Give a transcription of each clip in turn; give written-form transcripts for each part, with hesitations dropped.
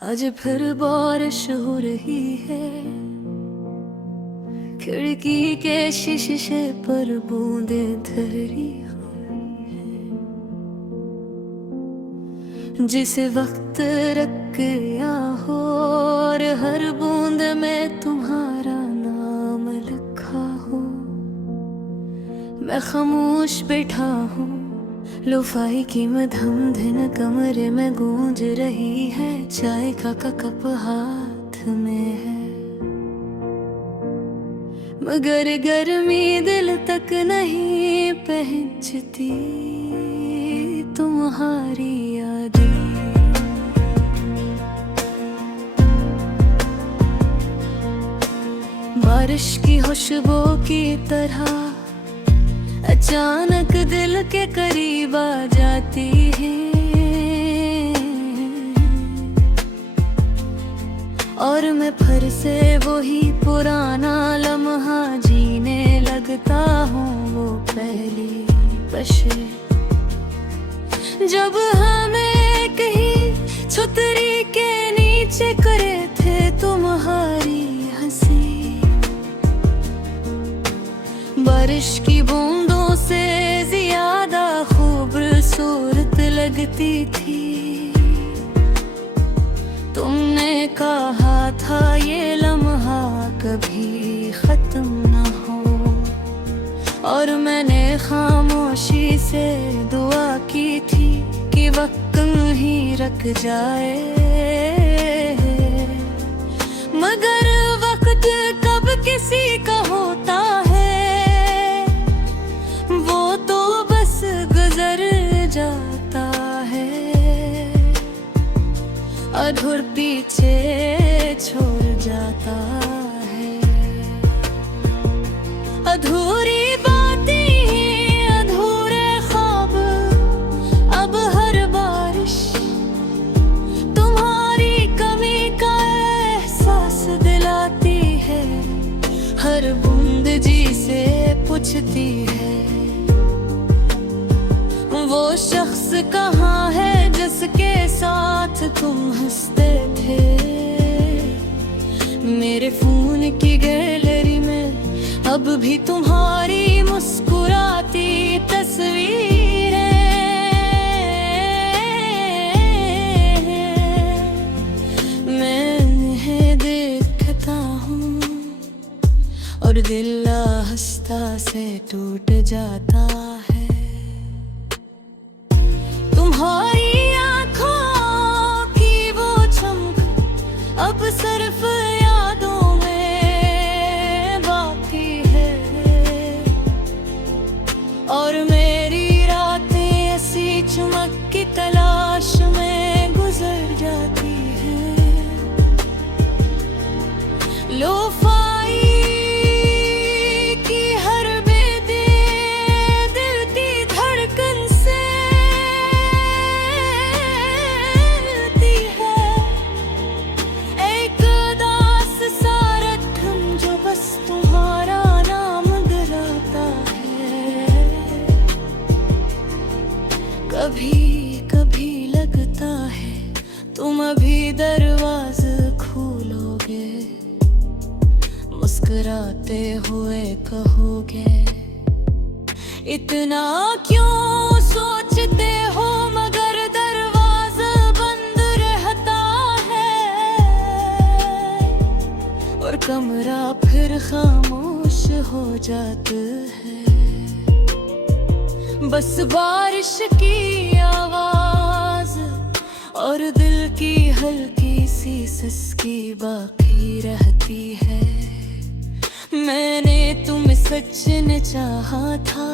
आज फिर बारिश हो रही है, खिड़की के शीशे पर बूंदें ठहरी हैं। जिस वक्त रख गया हो और हर बूंद में तुम्हारा नाम लिखा हो, मैं खामोश बैठा हूँ। लोफाई की मधम धुन कमरे में गूंज रही है, चाय का कप हाथ में है, मगर गर्मी दिल तक नहीं पहुंचती तुम्हारी यादें। बारिश की खुशबू की तरह अचानक दिल के करीब आ जाती है, और मैं फिर से वही पुराना लम्हा जीने लगता हूँ। वो पहली बशे जब हमें कहीं छतरी के नीचे करे थे तुम्हारी हंसी, बारिश की बूंदों से ज्यादा खूबसूरत लगती थी। तुमने कहा था ये लम्हा कभी खत्म न हो, और मैंने खामोशी से दुआ की थी कि वक्त ही रख जाए, मगर वक्त कब किसी का होता है, वो तो बस गुजर जाता है, अधूर पीछे छोड़ जाता है। अधूरी बातें, अधूरे ख्वाब, अब हर बारिश तुम्हारी कमी का एहसास दिलाती है, हर बूंद जी से पूछती है वो शख्स कहाँ है जिसके साथ तुम हंसते थे। मेरे फोन की गैलरी में अब भी तुम्हारी मुस्कुराती तस्वीरें, मैं इन्हें देखता हूँ और दिल आहिस्ता से टूट जाता है। तुम्हारी आँखों की वो चमक अब सिर्फ यादों में बाकी है, और मेरी रातें ऐसी चमक की तलाश में गुजर जाती हैं। लोफाई की हर बेदें दिल की धड़कन से कभी कभी लगता है तुम अभी दरवाज़ा खोलोगे, मुस्कुराते हुए कहोगे इतना क्यों सोचते हो, मगर दरवाज़ा बंद रहता है, और कमरा फिर खामोश हो जाता है। बस बारिश की आवाज और दिल की हल्की सी सिसकी बाकी रहती है। मैंने तुम्हें सच में चाहा था,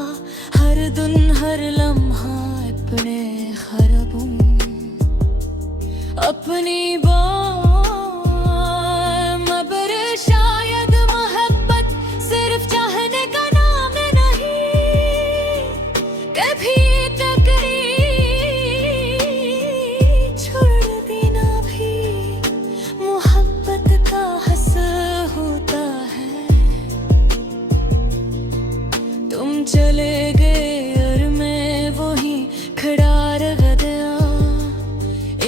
हर दिन हर लम्हा अपने ख्वाबों अपनी मगर शायद मोहब्बत सिर्फ चाहने का नाम नहीं, कभी तकरीर छोड़ देना भी मोहब्बत का हस होता है। तुम चले गए और मैं वहीं खड़ा रह गया,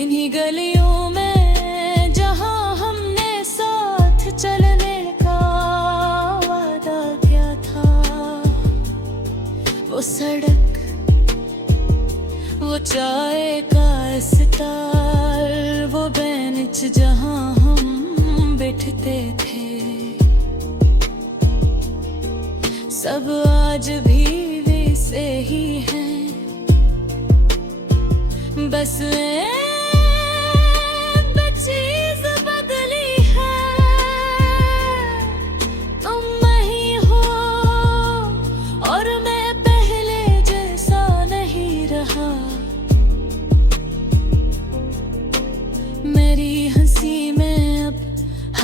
इन्हीं गलियों में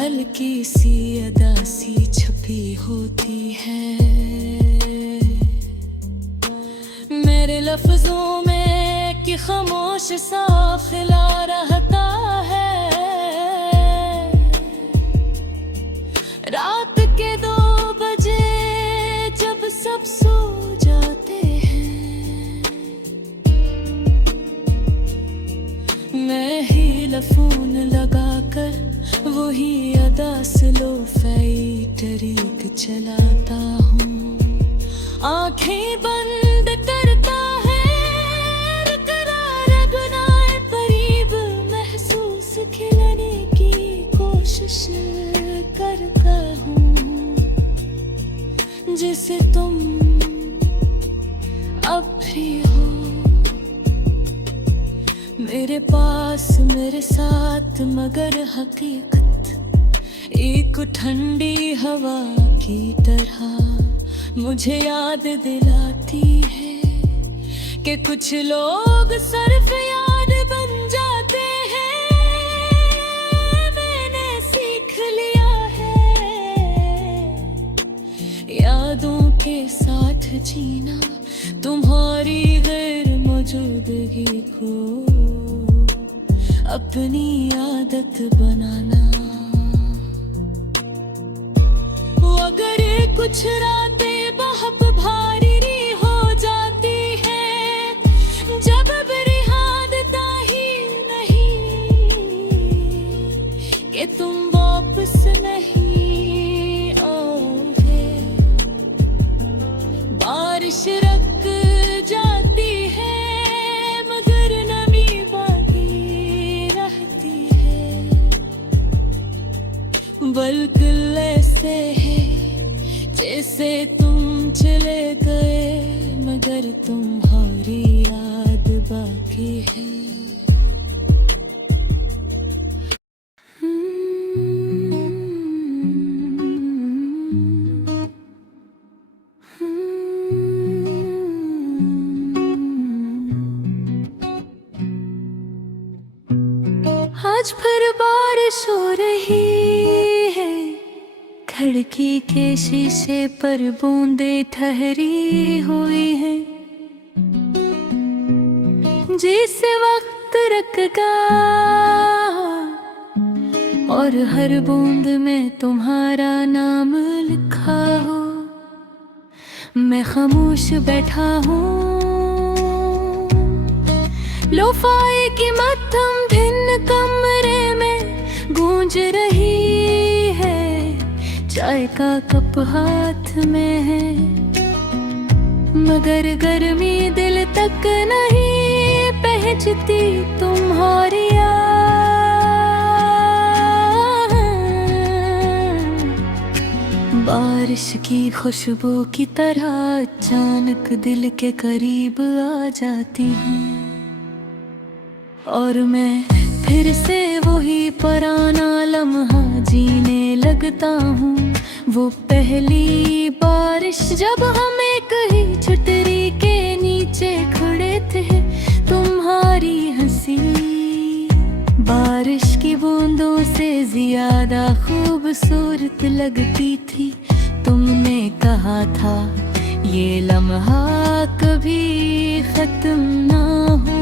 हल्की सी अदा सी छपी होती है मेरे लफ्जों में कि खामोश सा खिला रहता है। रात के 2 बजे जब सब सो जाते हैं मैं ही लफून लगाकर वही अदा स्लो फैटरिक चलाता हूँ। आंखें बंद करता है करार गुनाह करीब महसूस खिलने की कोशिश करता हूँ जिसे तुम अब भी हो मेरे पास मेरे साथ मगर हकीकत एक ठंडी हवा की तरह मुझे याद दिलाती है कि कुछ लोग सिर्फ याद बन जाते हैं। मैंने सीख लिया है यादों के साथ जीना तुम्हारी गैर मौजूदगी को अपनी आदत बनाना। अगर कुछ रातें बहुत भारी हो जाती है जब मेरी आदत ही नहीं कि तुम वापस नहीं आओगे। बारिश रुक जाती है मगर नमी बाकी रहती है बल्कि ऐसे है जैसे तुम चले गए मगर तुम्हारी याद बाकी है। आज फिर बारिश हो रही है खिड़की के शीशे पर बूंदे ठहरी हुई है जिस वक्त रुकगा और हर बूंद में तुम्हारा नाम लिखा हो। मैं खामोश बैठा हूँ लोफाई की मध्यम भिन्न कमरे में गूंज रही है चाय का कप हाथ में है मगर गर्मी दिल तक नहीं पहुंचती तुम्हारी बारिश की खुशबू की तरह अचानक दिल के करीब आ जाती हूँ और मैं फिर से वही पुराना लम्हा जीने लगता हूँ। वो पहली बारिश जब हम एक ही छतरी के नीचे खड़े थे तुम्हारी हंसी बारिश की बूंदों से ज्यादा खूबसूरत लगती थी। तुमने कहा था ये लम्हा कभी खत्म ना हो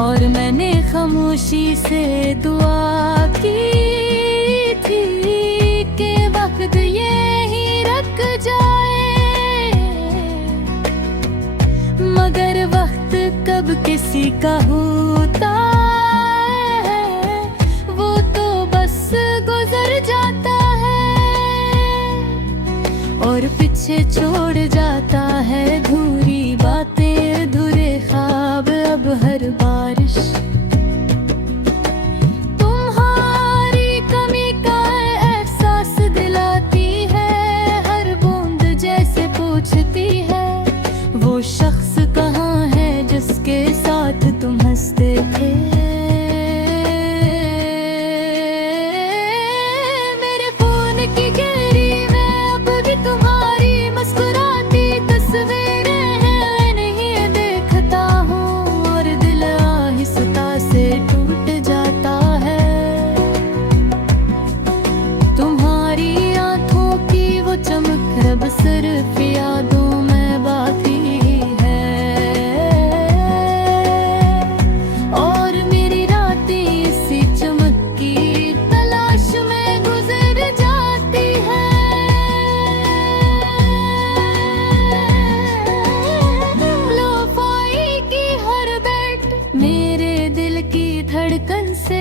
और मैंने खामोशी से दुआ की थी कि वक्त ये ही रुक जाए मगर वक्त कब किसी का होता है वो तो बस गुजर जाता है और पीछे छोड़ जाता है अधूरी बातें अधूरे ख्वाब। अब हर बारिश तुम्हारी कमी का एहसास दिलाती है हर बूंद जैसे पूछती है वो शख्स कहाँ है जिसके साथ तुम हंसते थे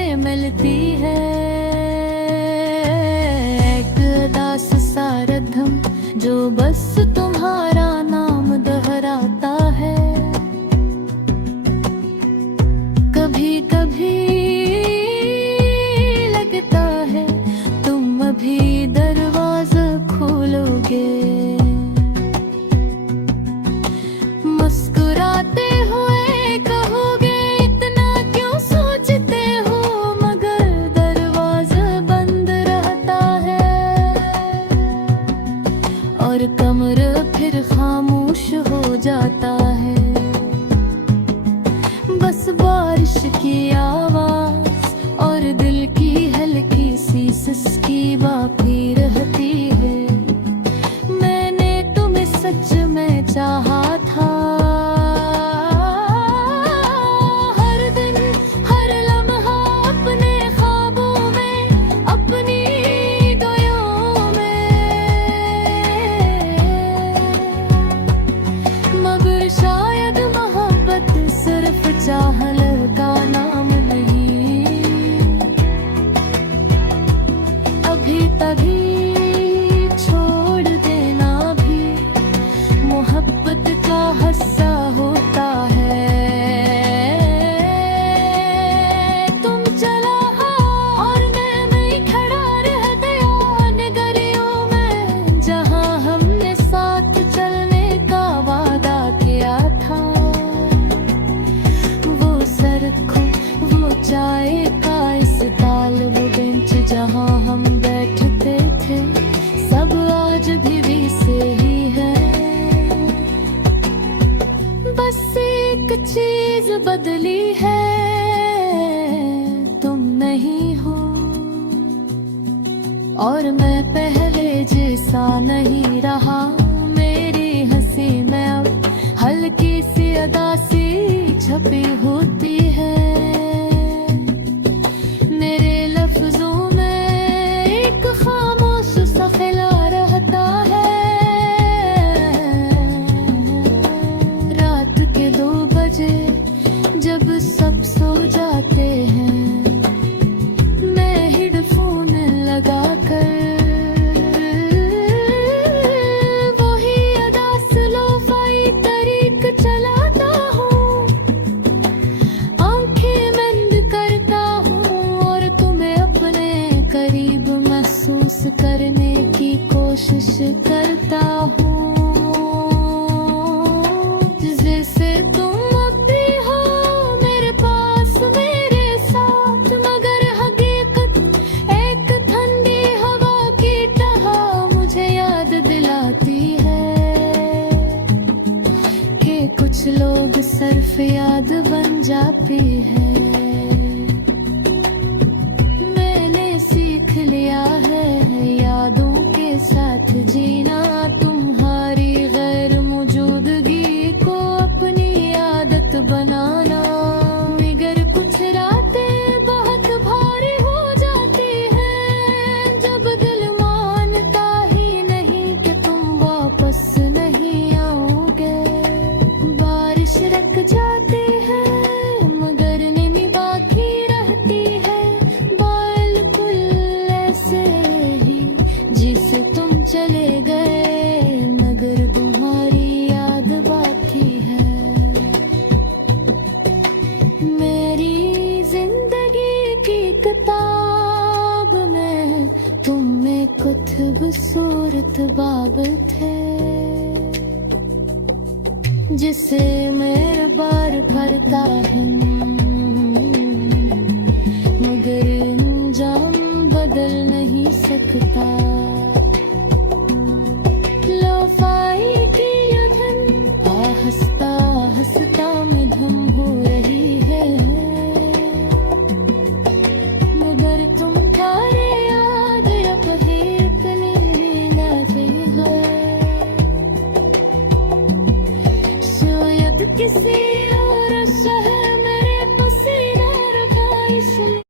में मिलती है। एक दास सा रधम जो बस तुम्हारा नाम दोहराता है। कभी कभी लगता है तुम अभी दरवाजा खोलोगे, मुस्कुराते हुए कहोगे इतना क्यों सोचते हो, मगर दरवाजा बंद रहता है और कमरा फिर खामोश हो जाता है। बस बारिश की आवाज और दिल की हल्की सी सिसकी बाकी रहती है। मैंने तुम्हें सच में चाहा था, हर दिन हर लम्हा अपने ख्वाबों में, अपनी गयों में, मगर शायद मोहब्बत सिर्फ चाहल का नाम नहीं। अभी तभी छोड़ देना भी मोहब्बत का हिस्सा होता है। तुम चला और मैं खड़ा रह गया नगरियों में, जहां हमने साथ चलने का वादा किया था। वो सड़क, वो चाय का स्टॉल, वो बेंच जहां हम बैठते थे, सब आज भी वैसे ही है। बस एक चीज बदली है, तुम नहीं हो और मैं पहले जैसा नहीं रहा। मेरी हंसी में अब हल्की सी अदा सी छपी होती है। मेरे लफ्जों में एक खामोश सा खिला रहता है। रात के 2 बजे जब सब सो जाते हैं, मैं हेडफोन लगा कर वही अदास लोफाई तरीक चलाता हूँ। आंखें बंद करता हूँ और तुम्हें अपने करीब महसूस करने की कोशिश करता हूँ। जैसे तुम अब भी हो मेरे पास, मेरे साथ, मगर हकीकत एक ठंडी हवा की तरह मुझे याद दिलाती है कि कुछ लोग सिर्फ याद बन जाती है। मैंने सीख लिया है यादों के साथ जीना, तुम्हारी गैर मौजूदगी को अपनी आदत बनाना। मगर कुछ रातें बहुत भारी हो जाती हैं, जब दिल मानता ही नहीं कि तुम वापस नहीं आओगे। बारिश रुक जाती है मगर नमी बाकी रहती है, बिल्कुल ऐसे ही जिसे तुम चले गए, मगर तुम्हारी याद बाकी है। मेरी जिंदगी की किताब में तुम एक खूबसूरत बाब थे, जिसे मेरे बार भरता है, मगर अंजाम बदल नहीं सकता। लोफाई की ये धुन हंसता हंसता में धुम हो रही है, मगर तुम थारे याद अब है इतनी नाज़ी है। शायद किसी और शहर मेरे पसीना रुका इसलिए